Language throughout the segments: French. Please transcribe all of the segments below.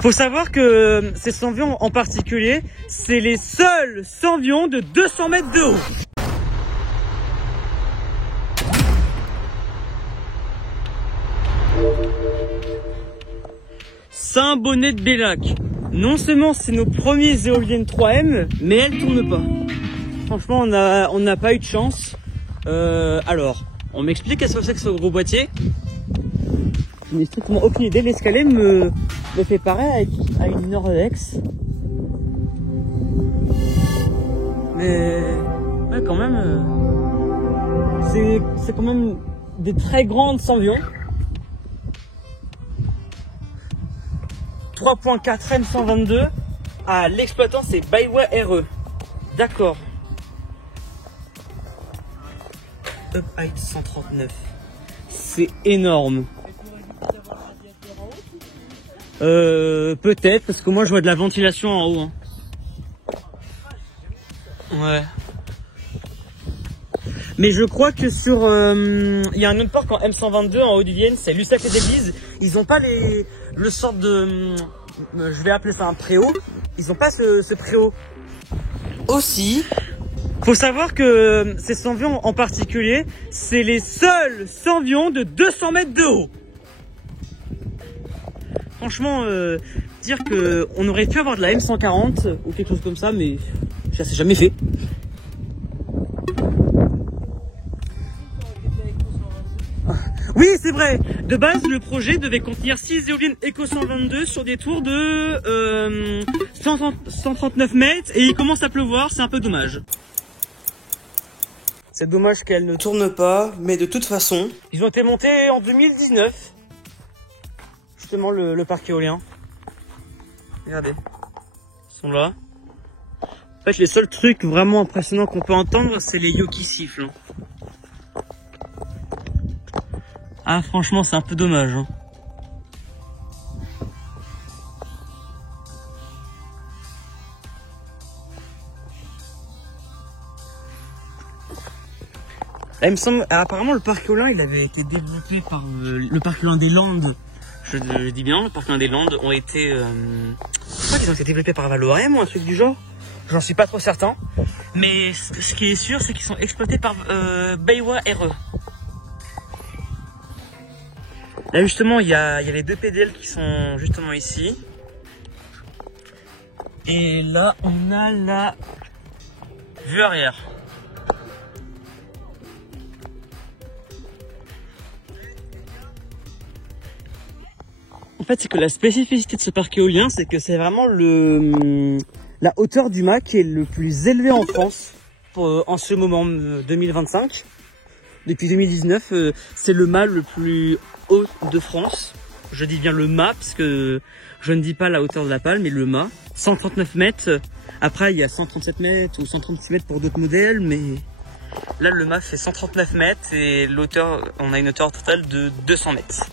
Faut savoir que ces 100 avions en particulier, c'est les seuls 100 avions de 200 mètres de haut. Saint-Bonnet de Bellac. Non seulement c'est nos premiers éoliennes 3M, mais elles tournent pas. Franchement, on n'a pas eu de chance. Alors, on m'explique qu'est-ce que c'est que ce gros boîtier. Je n'ai strictement aucune idée. L'escalier me fait pareil à une Nordex. Mais ouais, quand même, c'est quand même des très grandes 100 avions. 3.4 M122. Ah, l'exploitant c'est Baiwa RE. D'accord. Up Height 139. C'est énorme. Peut-être, parce que moi je vois de la ventilation en haut. Hein. Ouais. Mais je crois que sur... il y a un autre parc en M122 en Haut-de-Vienne, c'est Lussac les Églises. Ils ont pas le sort de... je vais appeler ça un préau. Ils ont pas ce préau. Aussi... Faut savoir que ces 100 avions en particulier, c'est les seuls 100 avions de 200 mètres de haut. Franchement, dire que on aurait pu avoir de la M140 ou quelque chose comme ça, mais ça s'est jamais fait. Oui, c'est vrai. De base, le projet devait contenir 6 éoliennes Eco 122 sur des tours de 139 mètres et il commence à pleuvoir, c'est un peu dommage. C'est dommage qu'elle ne tourne pas, mais de toute façon... Ils ont été montés en 2019. Justement, le parc éolien. Regardez. Ils sont là. En fait, les seuls trucs vraiment impressionnants qu'on peut entendre, c'est les yo qui sifflent. Ah, franchement, c'est un peu dommage. Hein. Là, il me semble, apparemment le parc éolien il avait été développé par le parc éolien des Landes. Je dis bien, le parc éolien des Landes ont été... je crois qu'ils ont été développés par Valorem ou un truc du genre. J'en suis pas trop certain. Mais ce qui est sûr, c'est qu'ils sont exploités par Baiwa RE. Là justement, il y a les deux PDL qui sont justement ici. Et là, on a la vue arrière. En fait, c'est que la spécificité de ce parc éolien, c'est que c'est vraiment la hauteur du mât qui est le plus élevé en France en ce moment 2025. Depuis 2019, c'est le mât le plus haut de France. Je dis bien le mât, parce que je ne dis pas la hauteur de la pale, mais le mât. 139 mètres. Après, il y a 137 mètres ou 136 mètres pour d'autres modèles, mais là, le mât fait 139 mètres et l'hauteur, on a une hauteur totale de 200 mètres.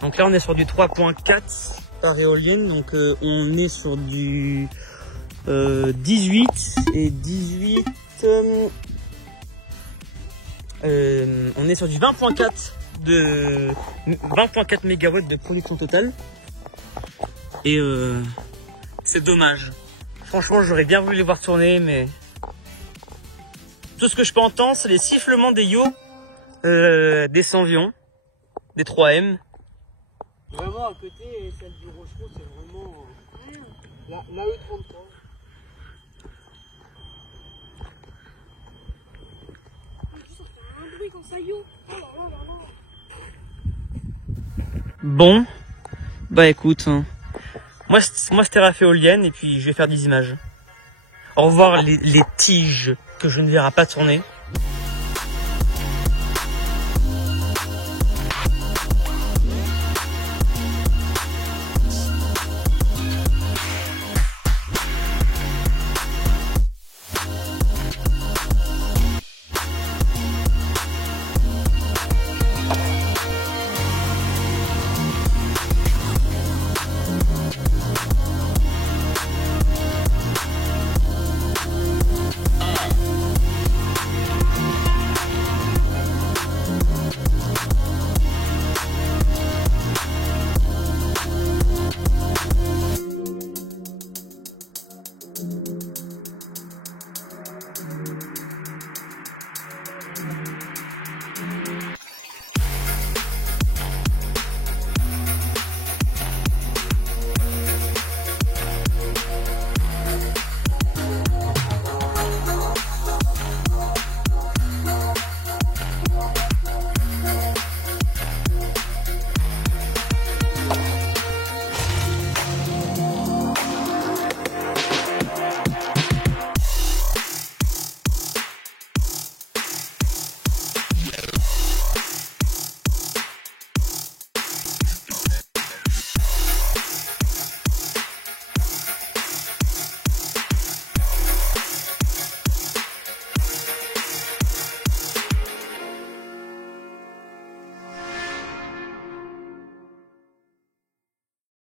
Donc là, on est sur du 3.4 par éolienne, donc on est sur du 18 et 18... on est sur du 20.4 MW de production totale. Et c'est dommage. Franchement, j'aurais bien voulu les voir tourner, mais tout ce que je peux entendre, c'est les sifflements des yo des 100 avions, des 3M. Vraiment, à côté, celle du Rochereau, c'est vraiment la E33. Bon, bah écoute, hein. moi c'était Raphaël éolienne et puis je vais faire des images. Au revoir les tiges que je ne verrai pas tourner.